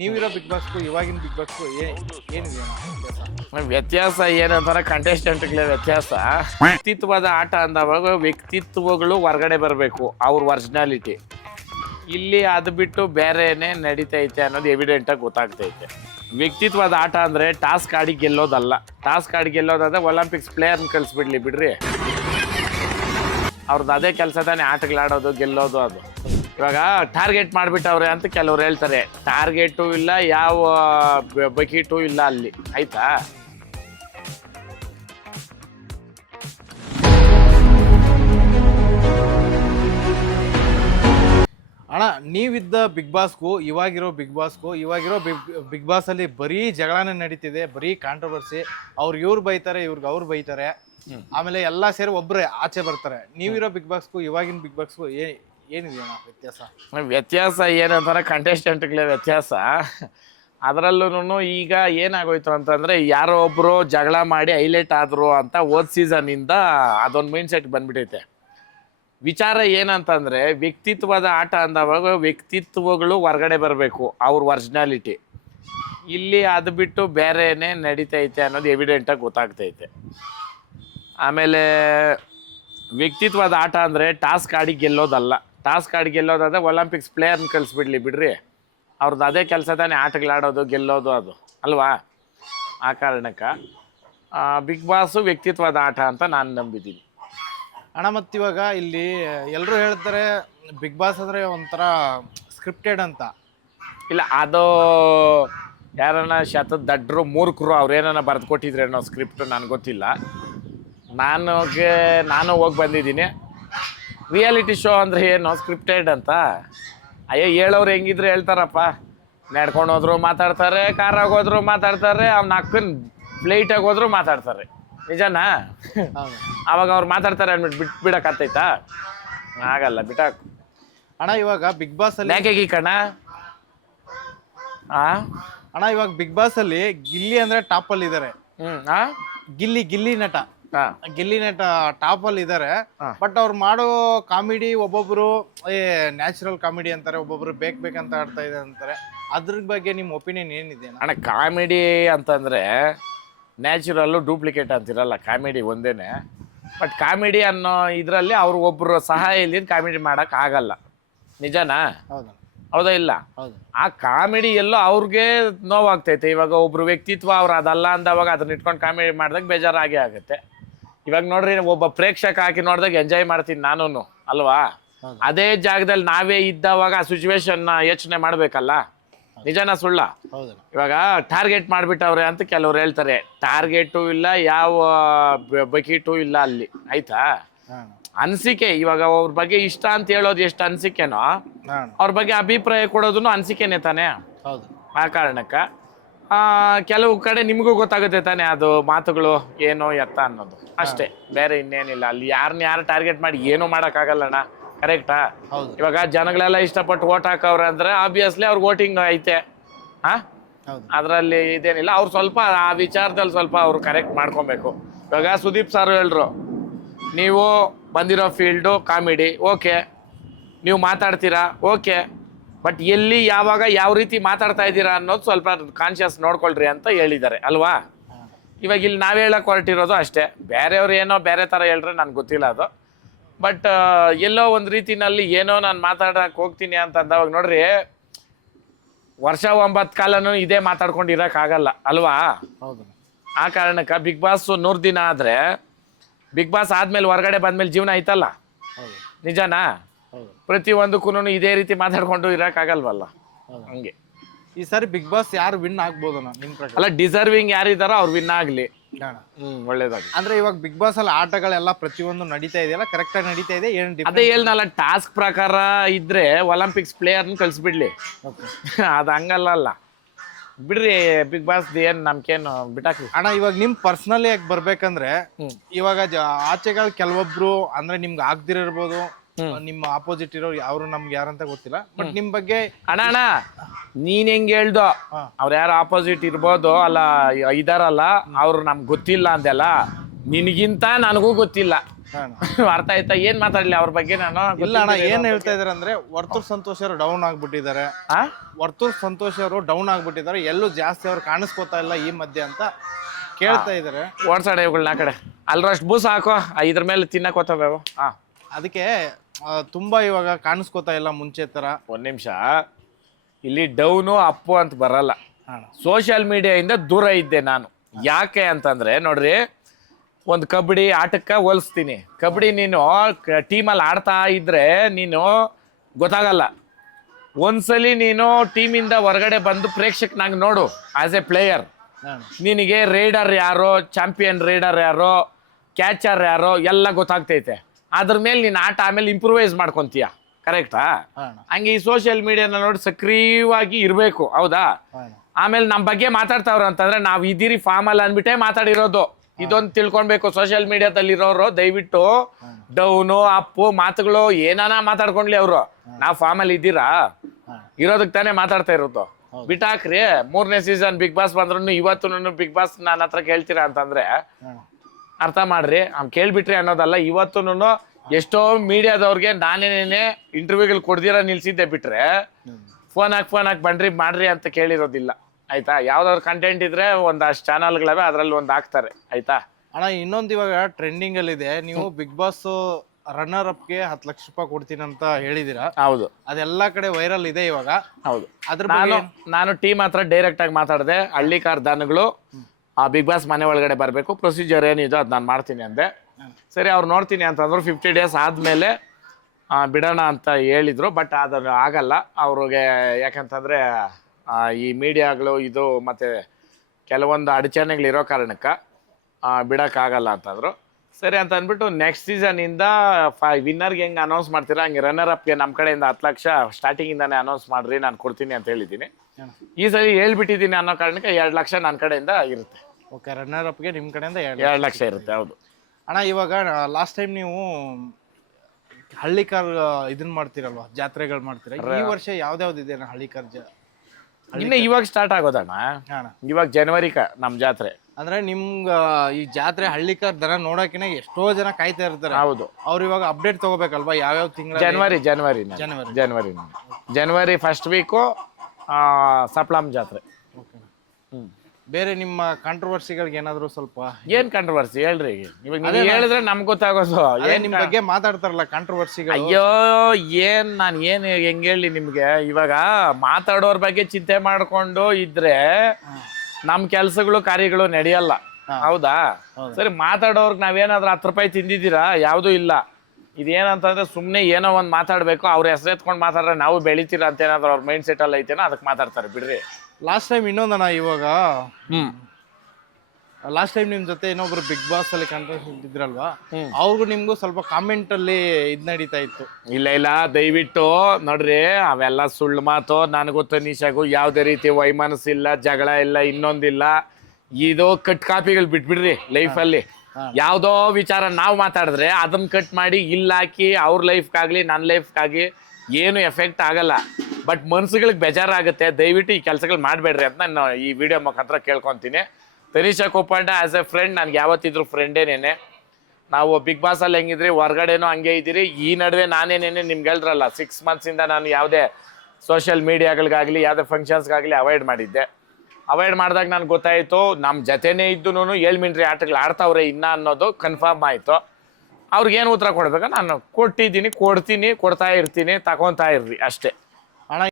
ನೀವಿರೋ big ಬಾಸ್ಗೂ ಇವಾಗಿನ big ಬಾಸ್ಗೂ ಏನಿದೆ ವ್ಯತ್ಯಾಸ? ವ್ಯತ್ಯಾಸ ಏನಂತಾರೆ, ಕಂಟೆಸ್ಟೆಂಟ್ಗಳೇ ವ್ಯತ್ಯಾಸ. ವ್ಯಕ್ತಿತ್ವದ ಆಟ ಅಂದವಾಗ ವ್ಯಕ್ತಿತ್ವಗಳು ಹೊರಗಡೆ ಬರಬೇಕು, ಅವ್ರ ಒರಿಜಿನಾಲಿಟಿ. ಇಲ್ಲಿ ಅದು ಬಿಟ್ಟು ಬೇರೆನೇ ನಡೀತೈತೆ ಅನ್ನೋದು ಎವಿಡೆಂಟಾಗಿ ಗೊತ್ತಾಗ್ತೈತೆ. ವ್ಯಕ್ತಿತ್ವದ ಆಟ ಅಂದರೆ ಟಾಸ್ಕ್ ಆಡಿ ಗೆಲ್ಲೋದಲ್ಲ. ಟಾಸ್ಕ್ ಆಡಿ ಗೆಲ್ಲೋದಾದ್ರೆ ಒಲಿಂಪಿಕ್ಸ್ ಪ್ಲೇಯರ್ನ ಕಳಿಸ್ಬಿಡ್ಲಿ ಬಿಡ್ರಿ, ಅವ್ರದ್ದು ಅದೇ ಕೆಲಸ ತಾನೇ, ಆಟಗಳಾಡೋದು ಗೆಲ್ಲೋದು. ಅದು ಇವಾಗ ಟಾರ್ಗೆಟ್ ಮಾಡಿಬಿಟ್ಟವ್ರೆ ಅಂತ ಕೆಲವ್ರು ಹೇಳ್ತಾರೆ. ಟಾರ್ಗೆಟು ಇಲ್ಲ, ಯಾವ ಬಕೀಟು ಇಲ್ಲ ಅಲ್ಲಿ, ಆಯ್ತಾ? ಅಣ್ಣ, ನೀವಿದ್ದ ಬಿಗ್ ಬಾಸ್ಗೂ ಇವಾಗಿರೋ ಬಿಗ್ ಬಾಸ್ ಅಲ್ಲಿ ಬರೀ ಜಗಳನೇ ನಡೀತಿದೆ, ಬರೀ ಕಾಂಟ್ರವರ್ಸಿ. ಇವ್ರು ಬೈತಾರೆ, ಅವ್ರು ಬೈತಾರೆ, ಆಮೇಲೆ ಎಲ್ಲಾ ಸೇರಿ ಒಬ್ರೆ ಆಚೆ ಬರ್ತಾರೆ. ನೀವಿರೋ ಬಿಗ್ ಬಾಸ್ಗೂ ಇವಾಗಿನ ಬಿಗ್ ಬಾಸ್ಗೂ ಏನಿದೆ ಅಣ್ಣ ವ್ಯತ್ಯಾಸ? ವ್ಯತ್ಯಾಸ ಏನಂತಾರೆ, ಕಂಟೆಸ್ಟೆಂಟ್ಗಳೇ ವ್ಯತ್ಯಾಸ. ಅದರಲ್ಲೂ ಈಗ ಏನಾಗೋಯ್ತು ಅಂತಂದರೆ, ಯಾರೋ ಒಬ್ಬರು ಜಗಳ ಮಾಡಿ ಹೈಲೈಟ್ ಆದರು ಅಂತ ಹೋದ ಸೀಸನಿಂದ ಅದೊಂದು ಮೈಂಡ್ ಸೆಟ್ ಬಂದ್ಬಿಟ್ಟೈತೆ. ವಿಚಾರ ಏನಂತಂದರೆ, ವ್ಯಕ್ತಿತ್ವದ ಆಟ ಅಂದವಾಗ ವ್ಯಕ್ತಿತ್ವಗಳು ಹೊರಗಡೆ ಬರಬೇಕು, ಅವ್ರ ಒರಿಜಿನಾಲಿಟಿ. ಇಲ್ಲಿ ಅದು ಬಿಟ್ಟು ಬೇರೆನೇ ನಡೀತೈತೆ ಅನ್ನೋದು ಎವಿಡೆಂಟಾಗಿ ಗೊತ್ತಾಗ್ತೈತೆ. ಆಮೇಲೆ ವ್ಯಕ್ತಿತ್ವದ ಆಟ ಅಂದರೆ ಟಾಸ್ಕ್ ಆಡಿ ಗೆಲ್ಲೋದಲ್ಲ. ಟಾಸ್ಕ್ ಆಡಿ ಗೆಲ್ಲೋದಾದ್ರೆ ಒಲಿಂಪಿಕ್ಸ್ ಪ್ಲೇಯರ್ನ ಕಳಿಸ್ಬಿಡ್ಲಿ ಬಿಡ್ರಿ, ಅವ್ರದ್ದು ಅದೇ ಕೆಲಸ ತಾನೇ, ಆಟಗಳಾಡೋದು ಗೆಲ್ಲೋದು. ಅದು ಅಲ್ವಾ? ಆ ಕಾರಣಕ್ಕೆ ಬಿಗ್ ಬಾಸು ವ್ಯಕ್ತಿತ್ವದ ಆಟ ಅಂತ ನಾನು ನಂಬಿದ್ದೀನಿ. ಅಣ್ಣ, ಮತ್ತಿವಾಗ ಇಲ್ಲಿ ಎಲ್ಲರೂ ಹೇಳ್ತಾರೆ ಬಿಗ್ ಬಾಸ್ ಅಂದರೆ ಒಂಥರ ಸ್ಕ್ರಿಪ್ಟೆಡ್ ಅಂತ. ಇಲ್ಲ, ಅದು ಯಾರನ್ನ ದಡ್ರು ಮೂರ್ಖರು ಅವ್ರೇನ ಬರೆದು ಕೊಟ್ಟಿದ್ರೇನೋ ಸ್ಕ್ರಿಪ್ಟ್, ನನಗೆ ಗೊತ್ತಿಲ್ಲ. ನಾನು ಹೋಗಿ ಬಂದಿದ್ದೀನಿ. ರಿಯಾಲಿಟಿ ಶೋ ಅಂದರೆ ಏನು ಸ್ಕ್ರಿಪ್ಟೆಡ್ ಅಂತ? ಅಯ್ಯೋ, ಹೇಳೋರು ಹೆಂಗಿದ್ರೆ ಹೇಳ್ತಾರಪ್ಪ. ನಡ್ಕೊಂಡು ಹೋದ್ರು ಮಾತಾಡ್ತಾರೆ, ಕಾರಾಗಿ ಹೋದ್ರು ಮಾತಾಡ್ತಾರೆ, ಅವ್ನ ಅಕ್ಕನ ಫ್ಲೈಟಾಗಿ ಹೋದ್ರು ಮಾತಾಡ್ತಾರೆ. ನಿಜನಾ? ಅವಾಗ ಅವ್ರು ಮಾತಾಡ್ತಾರೆ ಅಂದ್ಬಿಟ್ಟು ಬಿಡಕ್ಕಾಗ್ತೈತಾ? ಆಗಲ್ಲ, ಬಿಟ್ಟಾಕು. ಅಣ್ಣ, ಇವಾಗ ಬಿಗ್ ಬಾಸ್ ಅಲ್ಲಿ ಯಾಕೆ ಕಣ ಅಣ್ಣ, ಇವಾಗ ಬಿಗ್ ಬಾಸ್ ಅಲ್ಲಿ ಗಿಲ್ಲಿ ಅಂದ್ರೆ ಟಾಪ್ ಅಲ್ಲಿ ಇದಾರೆ. ಗಿಲ್ಲಿ ನಟ ಟಾಪ್ ಅಲ್ಲಿ ಇದಾರೆ. ಬಟ್ ಅವ್ರು ಮಾಡೋ ಕಾಮಿಡಿ ಒಬ್ಬೊಬ್ರು ನ್ಯಾಚುರಲ್ ಕಾಮಿಡಿ ಅಂತಾರೆ, ಒಬ್ಬೊಬ್ರು ಬೇಕಂತ ಆಡ್ತಾ ಇದೆ ಅಂತಾರೆ. ಅದ್ರ ಬಗ್ಗೆ ನಿಮ್ಮ ಒಪಿನಿಯನ್ ಏನಿದೆ ಅಣ್ಣ? ಕಾಮಿಡಿ ಅಂತಂದ್ರೆ ನ್ಯಾಚುರಲ್ಲು ಡೂಪ್ಲಿಕೇಟ್ ಅಂತಿರಲ್ಲ, ಕಾಮಿಡಿ ಒಂದೇನೆ. ಬಟ್ ಕಾಮಿಡಿ ಅನ್ನೋ ಇದರಲ್ಲಿ ಅವ್ರು ಒಬ್ಬರು ಸಹಾಯ ಇಲ್ಲಿಂದ ಕಾಮಿಡಿ ಮಾಡಕ್ ಆಗಲ್ಲ. ನಿಜನಾ? ಹೌದಾ? ಇಲ್ಲ, ಆ ಕಾಮಿಡಿ ಎಲ್ಲೋ ಅವ್ರಿಗೆ ನೋವಾಗ್ತೈತೆ. ಇವಾಗ ಒಬ್ರು ವ್ಯಕ್ತಿತ್ವ ಅವ್ರು ಅದಲ್ಲ ಅಂದವಾಗ ಅದನ್ನ ಇಟ್ಕೊಂಡು ಕಾಮಿಡಿ ಮಾಡಿದಾಗ ಬೇಜಾರಾಗೇ ಆಗುತ್ತೆ. ಇವಾಗ ನೋಡ್ರಿ, ಒಬ್ಬ ಪ್ರೇಕ್ಷಕ ಹಾಕಿ ನೋಡಿದಾಗ ಎಂಜಾಯ್ ಮಾಡ್ತೀನಿ ನಾನು, ಅಲ್ವಾ? ಅದೇ ಜಾಗದಲ್ಲಿ ನಾವೇ ಇದ್ದವಾಗ ಆ ಸಿಚುವೇಶನ್ ಯೋಚನೆ ಮಾಡ್ಬೇಕಲ್ಲ. ನಿಜನಾ ಸುಳ್ಳ? ಇವಾಗ ಟಾರ್ಗೆಟ್ ಮಾಡಿಬಿಟ್ಟವ್ರೆ ಅಂತ ಕೆಲವ್ರು ಹೇಳ್ತಾರೆ. ಟಾರ್ಗೆಟು ಇಲ್ಲ, ಯಾವ ಬಕೀಟು ಇಲ್ಲ ಅಲ್ಲಿ, ಆಯ್ತಾ? ಅನಿಸಿಕೆ. ಇವಾಗ ಅವ್ರ ಬಗ್ಗೆ ಇಷ್ಟ ಅಂತ ಹೇಳೋದು ಎಷ್ಟು ಅನಿಸಿಕೆನೋ, ಅವ್ರ ಬಗ್ಗೆ ಅಭಿಪ್ರಾಯ ಕೊಡೋದನ್ನು ಅನಿಸಿಕೆನೆ ತಾನೆ. ಆ ಕಾರಣಕ್ಕೆ ಕೆಲವು ಕಡೆ ನಿಮಗೂ ಗೊತ್ತಾಗುತ್ತೆ ತಾನೆ, ಅದು ಮಾತುಗಳು ಏನೋ ಎತ್ತ ಅನ್ನೋದು ಅಷ್ಟೇ, ಬೇರೆ ಇನ್ನೇನಿಲ್ಲ. ಅಲ್ಲಿ ಯಾರು ಟಾರ್ಗೆಟ್ ಮಾಡಿ ಏನೂ ಮಾಡೋಕ್ಕಾಗಲ್ಲಣ್ಣ. ಕರೆಕ್ಟಾ? ಇವಾಗ ಜನಗಳೆಲ್ಲ ಇಷ್ಟಪಟ್ಟು ಓಟ್ ಹಾಕವ್ರೆ ಅಂದ್ರೆ ಆಬ್ವಿಯಸ್ಲಿ ಅವ್ರಿಗೆ ವೋಟಿಂಗ್ ಐತೆ. ಅದರಲ್ಲಿ ಇದೇನಿಲ್ಲ. ಅವ್ರು ಸ್ವಲ್ಪ ಆ ವಿಚಾರದಲ್ಲಿ ಸ್ವಲ್ಪ ಅವ್ರು ಕರೆಕ್ಟ್ ಮಾಡ್ಕೊಬೇಕು. ಇವಾಗ ಸುದೀಪ್ ಸಾರು ಹೇಳ್ರು, ನೀವು ಬಂದಿರೋ ಫೀಲ್ಡು ಕಾಮಿಡಿ, ಓಕೆ, ನೀವು ಮಾತಾಡ್ತೀರಾ, ಓಕೆ, ಬಟ್ ಎಲ್ಲಿ ಯಾವಾಗ ಯಾವ ರೀತಿ ಮಾತಾಡ್ತಾ ಇದ್ದೀರಾ ಅನ್ನೋದು ಸ್ವಲ್ಪ ಕಾನ್ಷಿಯಸ್ ನೋಡ್ಕೊಳ್ರಿ ಅಂತ ಹೇಳಿದ್ದಾರೆ, ಅಲ್ವಾ? ಇವಾಗ ಇಲ್ಲಿ ನಾವು ಹೇಳಕ್ಕೆ ಹೊರಟಿರೋದು ಅಷ್ಟೇ. ಬೇರೆಯವ್ರು ಏನೋ ಬೇರೆ ಥರ ಹೇಳ್ರೆ ನನಗೆ ಗೊತ್ತಿಲ್ಲ ಅದು. ಬಟ್ ಎಲ್ಲೋ ಒಂದು ರೀತಿನಲ್ಲಿ ಏನೋ ನಾನು ಮಾತಾಡಕ್ಕೆ ಹೋಗ್ತೀನಿ ಅಂತ ಅಂದವಾಗ ನೋಡ್ರಿ, ವರ್ಷ 9 ಕಾಲನೂ ಇದೇ ಮಾತಾಡ್ಕೊಂಡು ಇರೋಕ್ಕಾಗಲ್ಲ, ಅಲ್ವಾ? ಆ ಕಾರಣಕ್ಕೆ ಬಿಗ್ ಬಾಸ್ 100 ದಿನ ಆದರೆ, ಬಿಗ್ ಬಾಸ್ ಆದ್ಮೇಲೆ ಹೊರಗಡೆ ಬಂದ್ಮೇಲೆ ಜೀವನ ಐತಲ್ಲ. ನಿಜನಾ? ಪ್ರತಿಯೊಂದಕ್ಕೂ ಇದೇ ರೀತಿ ಮಾತಾಡ್ಕೊಂಡು ಇರೋಕ್ಕಾಗಲ್ವಲ್ಲ. ಹಂಗೆ ಈ ಸಾರಿ ಬಿಗ್ ಬಾಸ್ ಯಾರು ವಿನ್ ಆಗ್ಬೋದು ನಿಮ್ ಪ್ರಕಾರ? ಅಲ್ಲ, ಡಿಸರ್ವಿಂಗ್ ಯಾರಿದಾರೋ ಅವ್ರು ವಿನ್ ಆಗ್ಲಿ, ಒಳ್ಳೇದಾಗಿ. ಅಂದ್ರೆ ಇವಾಗ ಬಿಗ್ ಬಾಸ್ ಅಲ್ಲಿ ಆಟಗಳೆಲ್ಲ ಪ್ರತಿಯೊಂದು ನಡೀತಾ ಇದೆಯಲ್ಲ, ಕರೆಕ್ಟ್ ಆಗಿ ನಡೀತಾ ಇದೆ? ಅದೇ ಹೇಳ್ನಲ್ಲ, ಟಾಸ್ಕ್ ಪ್ರಕಾರ ಇದ್ರೆ ಒಲಿಂಪಿಕ್ಸ್ ಪ್ಲೇಯರ್ನ ಕಳಿಸ್ಬಿಡ್ಲಿ. ಅದು ಹಂಗಲ್ಲ ಬಿಡ್ರಿ. ಬಿಗ್ ಬಾಸ್ ಏನ್ ನಮ್ಗೇನು ಬಿಟ್ಟಾಕಿ. ಅಣ್ಣ, ಇವಾಗ ನಿಮ್ ಪರ್ಸನಲಿ ಆಗಿ ಬರ್ಬೇಕಂದ್ರೆ, ಇವಾಗ ಆಚೆಗಳು ಕೆಲವೊಬ್ರು ಅಂದ್ರೆ ನಿಮ್ಗೆ ಆಗ್ದಿರಿರ್ಬೋದು, ನಿಮ್ಮ ಆಪೋಸಿಟ್ ಇರೋರು ಯಾರು ನಮ್ಗೆ ಯಾರಂತ ಗೊತ್ತಿಲ್ಲ, ಬಟ್ ನಿಮ್ ಬಗ್ಗೆ ಅಣ್ಣ ನೀನ್ ಹೆಂಗ್ ಹೇಳ್ದೋ, ಅವ್ರು ಯಾರು ಆಪೋಸಿಟ್ ಇರ್ಬೋದು, ಅಲ್ಲ ಇದಾರಲ್ಲ, ಅವ್ರು ನಮ್ಗೆ ಗೊತ್ತಿಲ್ಲ ಅಂದೆಲ್ಲ. ನಿನಗಿಂತ ನನಗೂ ಗೊತ್ತಿಲ್ಲ, ಅರ್ಥ ಆಯ್ತಾ? ಏನ್ ಮಾತಾಡ್ಲಿ ಅವ್ರ ಬಗ್ಗೆ ನಾನು? ಇಲ್ಲ ಅಣ್ಣ, ಏನ್ ಹೇಳ್ತಾ ಇದಾರೆ ಅಂದ್ರೆ ವರ್ತೂರ್ ಸಂತೋಷ್ ಅವರು ಡೌನ್ ಆಗ್ಬಿಟ್ಟಿದ್ದಾರೆ. ವರ್ತೂರ್ ಸಂತೋಷ್ ಅವರು ಡೌನ್ ಆಗ್ಬಿಟ್ಟಿದ್ದಾರೆ, ಎಲ್ಲೂ ಜಾಸ್ತಿ ಅವ್ರು ಕಾಣಿಸ್ಕೋತಾ ಇಲ್ಲ ಈ ಮಧ್ಯೆ ಅಂತ ಕೇಳ್ತಾ ಇದಾರೆ. ಓಡ್ಸಾಡ ಇವುಗಳನ್ನ ಆ ಕಡೆ ಅಲ್ರಷ್ಟು ಬೂಸ ಹಾಕೋ, ಇದ್ರ ಮೇಲೆ ತಿನ್ನಕ್ ಹೋಗ್ತಾವೆ. ಅದಕ್ಕೆ ತುಂಬಾ ಇವಾಗ ಕಾಣಿಸ್ಕೋತಾ ಇಲ್ಲ ಮುಂಚೆ ತರ. ಒಂದ್ ನಿಮಿಷ, ಇಲ್ಲಿ ಡೌನು ಅಪ್ಪು ಅಂತ ಬರಲ್ಲ. ಸೋಷಿಯಲ್ ಮೀಡಿಯಾದಿಂದ ದೂರ ಇದ್ದೆ ನಾನು. ಯಾಕೆ ಅಂತಂದ್ರೆ ನೋಡ್ರಿ, ಒಂದು ಕಬಡ್ಡಿ ಆಟಕ್ಕೆ ಹೋಲಿಸ್ತೀನಿ. ಕಬಡ್ಡಿ ನೀನು ಟೀಮಲ್ಲಿ ಆಡ್ತಾ ಇದ್ರೆ ನೀನು ಗೊತ್ತಾಗಲ್ಲ. ಒಂದ್ಸಲಿ ನೀನು ಟೀಮಿಂದ ಹೊರಗಡೆ ಬಂದು ಪ್ರೇಕ್ಷಕನಾಗಿ ನೋಡು ಆಸ್ ಎ ಪ್ಲೇಯರ್. ನಿನಗೆ ರೈಡರ್ ಯಾರೋ, ಚಾಂಪಿಯನ್ ರೈಡರ್ ಯಾರೋ, ಕ್ಯಾಚರ್ ಯಾರೋ ಎಲ್ಲ ಗೊತ್ತಾಗ್ತೈತೆ. ಅದ್ರ ಮೇಲೆ ನೀನು ಆಟ ಆಮೇಲೆ ಇಂಪ್ರೂವೈಸ್ ಮಾಡ್ಕೊಂತೀಯ. ಕರೆಕ್ಟಾ? ಹಂಗೆ ಈ ಸೋಷಿಯಲ್ ಮೀಡಿಯಾನ ನೋಡಿ ಸಕ್ರಿಯವಾಗಿ ಇರಬೇಕು. ಹೌದಾ? ಆಮೇಲೆ ನಮ್ಮ ಬಗ್ಗೆ ಮಾತಾಡ್ತಾವ್ರ ಅಂತಂದ್ರೆ ನಾವು ಇದೀರಿ ಫಾರ್ಮಲ್ಲಿ ಅಂದ್ಬಿಟ್ಟೆ ಮಾತಾಡಿರೋದು. ಇದೊಂದು ತಿಳ್ಕೊಳ್ಬೇಕು. ಸೋಷಿಯಲ್ ಮೀಡಿಯಾದಲ್ಲಿ ಇರೋರು ದಯವಿಟ್ಟು ಡೌನು ಅಪ್ಪು ಮಾತುಗಳು ಏನಾನ ಮಾತಾಡ್ಕೊಂಡ್ಲಿ ಅವರು. ನಾವು ಫಾರ್ಮಲ್ಲಿ ಇದ್ದೀರಾ? ಇರೋದಕ್ಕೆ ತಾನೇ ಮಾತಾಡ್ತಾ ಇರೋದು. ಬಿಟ್ಟಾಕ್ರಿ. 3ನೇ ಸೀಸನ್ ಬಿಗ್ ಬಾಸ್ ಬಂದ್ರು ಇವತ್ತು ಬಿಗ್ ಬಾಸ್ ನನ್ನ ಹತ್ರ ಕೇಳ್ತೀರಾ ಅಂತಂದ್ರೆ ಅರ್ಥ ಮಾಡ್ರಿ. ಕೇಳ್ಬಿಟ್ರಿ ಅನ್ನೋದಲ್ಲ. ಇವತ್ತು ಎಷ್ಟೋ ಮೀಡಿಯಾದವ್ರಿಗೆ ನಾನೇನೇನೆ ಇಂಟರ್ವ್ಯೂಗಳು ಕೊಡ್ದಿರ ನಿಲ್ಸಿದ್ದೆ ಬಿಟ್ರೆ ಫೋನ್ ಹಾಕಿ ಬನ್ರಿ ಮಾಡ್ರಿ ಅಂತ ಕೇಳಿರೋದಿಲ್ಲ. ಆಯ್ತಾ? ಯಾವ್ದಾದ್ರು ಕಂಟೆಂಟ್ ಇದ್ರೆ ಒಂದಷ್ಟು ಚಾನಲ್ಗಳವೆ, ಅದ್ರಲ್ಲಿ ಒಂದು ಹಾಕ್ತಾರೆ. ಆಯ್ತಾ ಅಣ್ಣ? ಇನ್ನೊಂದು ಇವಾಗ ಟ್ರೆಂಡಿಂಗ್ ಅಲ್ಲಿ ಇದೆ, ನೀವು ಬಿಗ್ ಬಾಸ್ ರನ್ನರ್ ಅಪ್ಗೆ 10 ಲಕ್ಷ ರೂಪಾಯಿ ಕೊಡ್ತೀನಿ ಅಂತ ಹೇಳಿದಿರಾ. ಹೌದು, ಅದೆಲ್ಲಾ ಕಡೆ ವೈರಲ್ ಇದೆ ಇವಾಗ. ಹೌದು. ನಾನು ಟೀಮ್ ಹತ್ರ ಡೈರೆಕ್ಟ್ ಆಗಿ ಮಾತಾಡಿದೆ. ಹಳ್ಳಿಕಾರ್ ದಾನಗಳು ಆ ಬಿಗ್ ಬಾಸ್ ಮನೆ ಒಳಗಡೆ ಬರಬೇಕು, ಪ್ರೊಸೀಜರ್ ಏನಿದೆ ಅದು ನಾನು ಮಾಡ್ತೀನಿ ಅಂದೆ. ಸರಿ, ಅವ್ರು ನೋಡ್ತೀನಿ ಅಂತಂದ್ರು. 50 ಡೇಸ್ ಆದಮೇಲೆ ಬಿಡೋಣ ಅಂತ ಹೇಳಿದ್ರು. ಬಟ್ ಅದು ಆಗಲ್ಲ ಅವ್ರಿಗೆ. ಯಾಕಂತಂದರೆ ಈ ಮೀಡಿಯಾಗಳು ಇದು ಮತ್ತು ಕೆಲವೊಂದು ಅಡಚಣೆಗಳಿರೋ ಕಾರಣಕ್ಕೆ ಬಿಡೋಕ್ಕಾಗಲ್ಲ ಅಂತಂದರು. ಸರಿ ಅಂತ ಅಂದ್ಬಿಟ್ಟು ನೆಕ್ಸ್ಟ್ ಸೀಸನಿಂದ ವಿನ್ನರ್ಗೆ ಹೆಂಗೆ ಅನೌನ್ಸ್ ಮಾಡ್ತೀರಾ ಹಂಗೆ ರನ್ನರ್ ಅಪ್ಗೆ ನಮ್ಮ ಕಡೆಯಿಂದ 10 ಲಕ್ಷ ಸ್ಟಾರ್ಟಿಂಗಿಂದಾನೇ ಅನೌನ್ಸ್ ಮಾಡಿರಿ, ನಾನು ಕೊಡ್ತೀನಿ ಅಂತ ಹೇಳಿದ್ದೀನಿ. ಈ ಸರಿ ಹೇಳ್ಬಿಟ್ಟಿದ್ದೀನಿ ಅನ್ನೋ ಕಾರಣಕ್ಕೆ 2 ಲಕ್ಷ ನನ್ನ ಕಡೆಯಿಂದ ಇರುತ್ತೆ. ಓಕೆ, ರನ್ನರ್ ಅಪ್ಗೆ ನಿಮ್ಮ ಕಡೆಯಿಂದ 2 ಲಕ್ಷ ಇರುತ್ತೆ. ಹೌದು ಅಣ್ಣ. ಇವಾಗ ಲಾಸ್ಟ್ ಟೈಮ್ ನೀವು ಹಳ್ಳಿಕಾರ್ ಇದನ್ನ ಮಾಡ್ತೀರಲ್ವಾ, ಜಾತ್ರೆಗಳು ಮಾಡ್ತೀರಾ. ಈ ವರ್ಷ ಯಾವ್ದಾವ್ದಿದೆ ಅಣ್ಣ ಹಳ್ಳಿಕಾರ್ ಇನ್ನು ಇವಾಗ ಸ್ಟಾರ್ಟ್ ಆಗೋದಣ್ಣ. ಇವಾಗ ಜನವರಿ ನಮ್ಮ ಜಾತ್ರೆ. ಅಂದ್ರೆ ನಿಮ್ಗ ಈ ಜಾತ್ರೆ ಹಳ್ಳಿಕಾರ್ ದನ ನೋಡಕಿನ ಎಷ್ಟೋ ಜನ ಕಾಯ್ತಾ ಇರ್ತಾರೆ. ಹೌದು. ಅವ್ರು ಇವಾಗ ಅಪ್ಡೇಟ್ ತಗೋಬೇಕಲ್ವಾ ಯಾವ್ಯಾವ ತಿಂಗಳು? ಜನವರಿ ಫಸ್ಟ್ ವೀಕು ಸಪ್ಲಂ ಜಾತ್ರೆ. ಬೇರೆ ನಿಮ್ಮ ಕಾಂಟ್ರವರ್ಸಿಗಳಿಗೆ ಏನಾದ್ರು ಸ್ವಲ್ಪ? ಏನ್ ಕಾಂಟ್ರವರ್ಸಿ ಹೇಳ್ರಿ. ಇವಾಗ ನೀವು ಹೇಳಿದ್ರೆ ನಮ್ಗೆ ಗೊತ್ತಾಗೋದು. ನಿಮ್ ಬಗ್ಗೆ ಮಾತಾಡ್ತಾರಲ್ಲ ಕಾಂಟ್ರವರ್ಸಿಗಳು. ಅಯ್ಯೋ ನಾನು ಹೆಂಗ್ ಹೇಳಿ ನಿಮ್ಗೆ. ಇವಾಗ ಮಾತಾಡೋರ್ ಬಗ್ಗೆ ಚಿಂತೆ ಮಾಡ್ಕೊಂಡು ಇದ್ರೆ ನಮ್ ಕೆಲ್ಸಗಳು ಕಾರ್ಯಗಳು ನಡೆಯಲ್ಲ. ಹೌದಾ? ಸರಿ, ಮಾತಾಡೋರ್ಗ್ ನಾವೇನಾದ್ರೂ 10 ರೂಪಾಯಿ ತಿಂದಿದ್ದೀರಾ? ಯಾವ್ದು ಇಲ್ಲ. ಇದೇನಂತಂದ್ರೆ ಸುಮ್ನೆ ಏನೋ ಒಂದ್ ಮಾತಾಡ್ಬೇಕು. ಅವ್ರ ಹೆಸರು ಎತ್ಕೊಂಡು ಮಾತಾಡ್ರೆ ನಾವು ಬೆಳಿತೀರ ಅಂತ ಏನಾದ್ರು ಅವ್ರ ಮೈಂಡ್ ಸೆಟ್ ಅಲ್ಲಿ ಐತೇನೋ ಅದಕ್ಕೆ ಮಾತಾಡ್ತಾರೆ ಬಿಡ್ರಿ. ಲಾಸ್ಟ್ ಟೈಮ್ ಇನ್ನೊಂದಣ್ಣ, ಇವಾಗ ಲಾಸ್ಟ್ ಟೈಮ್ ನಿಮ್ ಜೊತೆ ಇನ್ನೊಬ್ರು ಬಿಗ್ ಬಾಸ್ ಅಲ್ಲಿ ಕಂಟೆಸ್ಟೆಂಟ್ ಇದ್ರಲ್ವಾ, ಅವ್ರಿಗೂ ನಿಮ್ಗೂ ಸ್ವಲ್ಪ ಕಾಮೆಂಟ್ ಅಲ್ಲಿ ಇದ್ ನಡೀತಾ ಇತ್ತು. ಇಲ್ಲ ದಯವಿಟ್ಟು ನೋಡ್ರಿ, ಅವೆಲ್ಲ ಸುಳ್ಳು ಮಾತು. ನನಗೂ ತನಿಷಾಗೂ ಯಾವ್ದೇ ರೀತಿ ವೈಮನಸ್ಸಿಲ್ಲ, ಜಗಳ ಇಲ್ಲ, ಇನ್ನೊಂದಿಲ್ಲ. ಇದು ಕಟ್ ಕಾಪಿಗಳು ಬಿಟ್ಬಿಡ್ರಿ ಲೈಫಲ್ಲಿ. ಯಾವ್ದೋ ವಿಚಾರ ನಾವು ಮಾತಾಡಿದ್ರೆ ಅದನ್ನ ಕಟ್ ಮಾಡಿ ಇಲ್ಲ ಹಾಕಿ ಅವ್ರ ಲೈಫ್ಗಾಗ್ಲಿ ನನ್ನ ಲೈಫ್ಗಾಗಿ ಏನು ಎಫೆಕ್ಟ್ ಆಗಲ್ಲ. ಬಟ್ ಮನ್ಸುಗಳಿಗೆ ಬೇಜಾರಾಗುತ್ತೆ. ದಯವಿಟ್ಟು ಈ ಕೆಲಸಗಳು ಮಾಡಬೇಡ್ರಿ ಅಂತ ನಾನು ಈ ವಿಡಿಯೋ ಮುಖಾಂತರ ಕೇಳ್ಕೊತೀನಿ. ತನಿಷಾ ಕೋಪಂಡ ಆಸ್ ಎ ಫ್ರೆಂಡ್ ನನಗೆ ಯಾವತ್ತಿದ್ರು ಫ್ರೆಂಡೇನೇನೆ. ನಾವು ಬಿಗ್ ಬಾಸಲ್ಲಿ ಹೆಂಗಿದ್ರಿ ಹೊರಗಡೆನೂ ಹಂಗೆ ಇದ್ದೀರಿ. ಈ ನಡುವೆ ನಾನೇನೇನೆ ನಿಮ್ಗೆ ಹೇಳಿದ್ರಲ್ಲ 6 ಮಂತ್ಸಿಂದ ನಾನು ಯಾವುದೇ ಸೋಷಿಯಲ್ ಮೀಡಿಯಾಗಳಿಗಾಗಲಿ ಯಾವುದೇ ಫಂಕ್ಷನ್ಸ್ಗಾಗಲಿ ಅವಾಯ್ಡ್ ಮಾಡಿದ್ದೆ. ಅವಾಯ್ಡ್ ಮಾಡಿದಾಗ ನನಗೆ ಗೊತ್ತಾಯಿತು ನಮ್ಮ ಜೊತೆನೇ ಇದ್ದು 7 ಮಿನಿಟ್ರಿ ಆಟಗಳು ಆಡ್ತಾವ್ರೆ ಇನ್ನೂ ಅನ್ನೋದು ಕನ್ಫರ್ಮ್ ಆಯಿತು. ಅವ್ರಿಗೇನು ಉತ್ತರ ಕೊಡ್ಬೇಕು ನಾನು ಕೊಟ್ಟಿದ್ದೀನಿ, ಕೊಡ್ತೀನಿ, ಕೊಡ್ತಾ ಇರ್ತೀನಿ, ತಗೊತಾ ಇರ್ರಿ ಅಷ್ಟೇ.